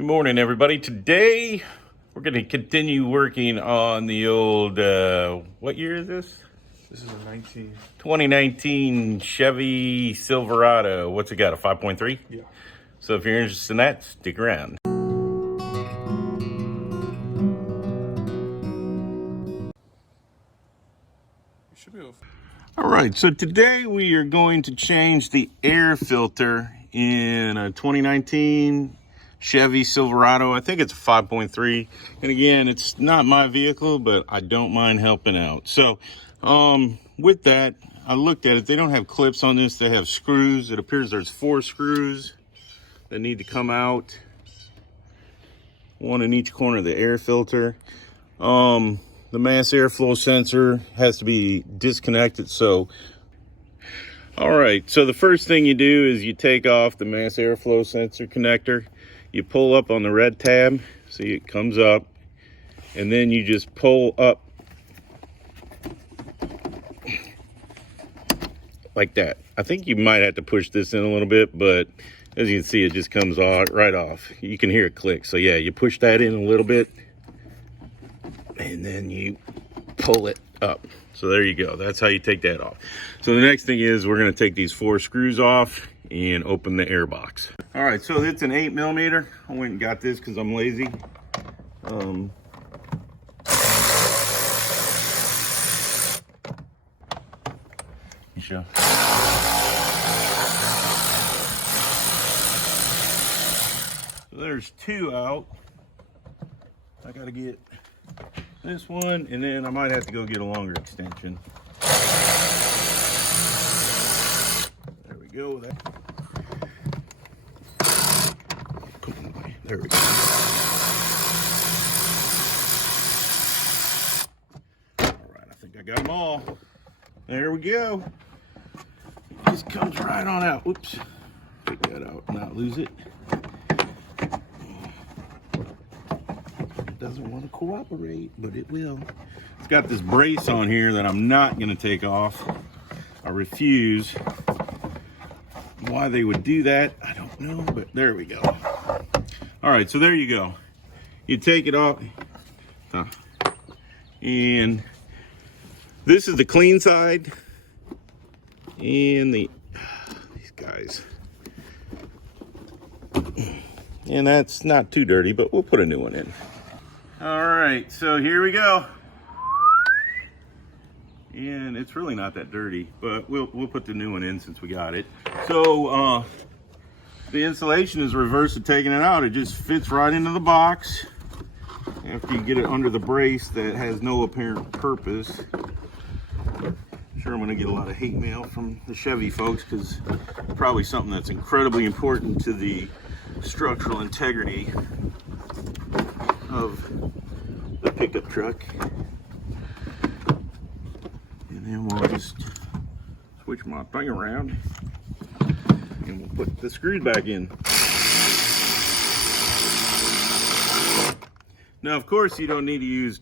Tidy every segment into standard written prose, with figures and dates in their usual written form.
Good morning, everybody. Today, we're going to continue working on the old, what year is this? This is a 2019 Chevy Silverado. What's it got, a 5.3? Yeah. So if you're interested in that, stick around. You should be able to... All right, so today we are going to change the air filter in a 2019 Chevy Silverado. I think it's a 5.3. And again, it's not my vehicle, but I don't mind helping out. So with that, I looked at it. They don't have clips on this. They have screws. It appears there's 4 screws that need to come out. One in each corner of the air filter. The mass airflow sensor has to be disconnected. So, all right. So the first thing you do is you take off the mass airflow sensor connector. You pull up on the red tab. See, it comes up. And then you just pull up like that. I think you might have to push this in a little bit, but as you can see, it just comes right off. You can hear it click. So yeah, you push that in a little bit. And then you pull it up. So there you go. That's how you take that off. So the next thing is we're going to take these 4 screws off and open the air box. All right, so it's an 8mm. I went and got this because I'm lazy. You sure? So there's 2 out. I got to get this one, and then I might have to go get a longer extension. There we go. Come on, buddy. There we go. All right, I think I got them all. There we go. Just comes right on out. Oops. Take that out, not lose it. Doesn't want to cooperate, but it will. It's got this brace on here that I'm not going to take off. I refuse. Why they would do that, I don't know, but there we go. All right, so there you go. You take it off, and this is the clean side, and these guys. And that's not too dirty, but we'll put a new one in. All right, so here we go. And it's really not that dirty, but we'll put the new one in since we got it. So the installation is reverse of taking it out. It just fits right into the box after you get it under the brace that has no apparent purpose. I'm sure I'm gonna get a lot of hate mail from the Chevy folks because probably something that's incredibly important to the structural integrity of the pickup truck. And then we'll just switch my thing around and we'll put the screws back in. Now, of course, you don't need to use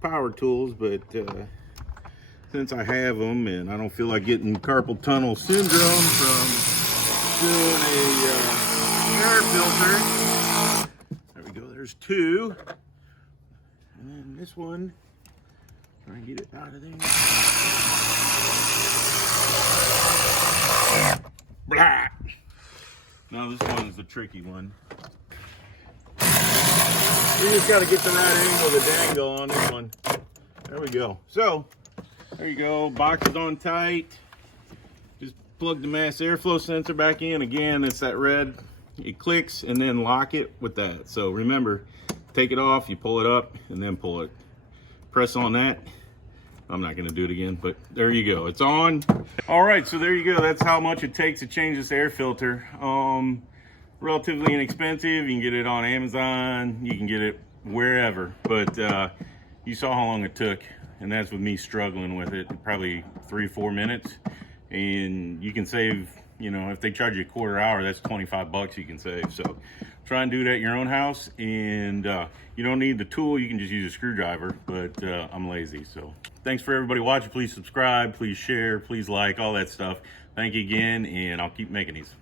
power tools, but since I have them and I don't feel like getting carpal tunnel syndrome from doing a air filter, there we go, there's 2. And then this one, try and get it out of there. Blah! Now this one's the tricky one. You just got to get the right angle of the dangle on this one. There we go. So, there you go. Box is on tight. Just plug the mass airflow sensor back in. Again, it's that red. It clicks and then lock it with that. So remember, take it off, you pull it up, and then pull it. Press on that. I'm not going to do it again, but there you go. It's on. All right, so there you go. That's how much it takes to change this air filter. Relatively inexpensive. You can get it on Amazon. You can get it wherever. But you saw how long it took, and that's with me struggling with it. Probably 3-4 minutes. And you can save, you know, if they charge you a quarter hour, that's $25 you can save. So try and do it at your own house, and you don't need the tool. You can just use a screwdriver, but I'm lazy. So thanks for everybody watching. Please subscribe, please share, please like, all that stuff. Thank you again, and I'll keep making these.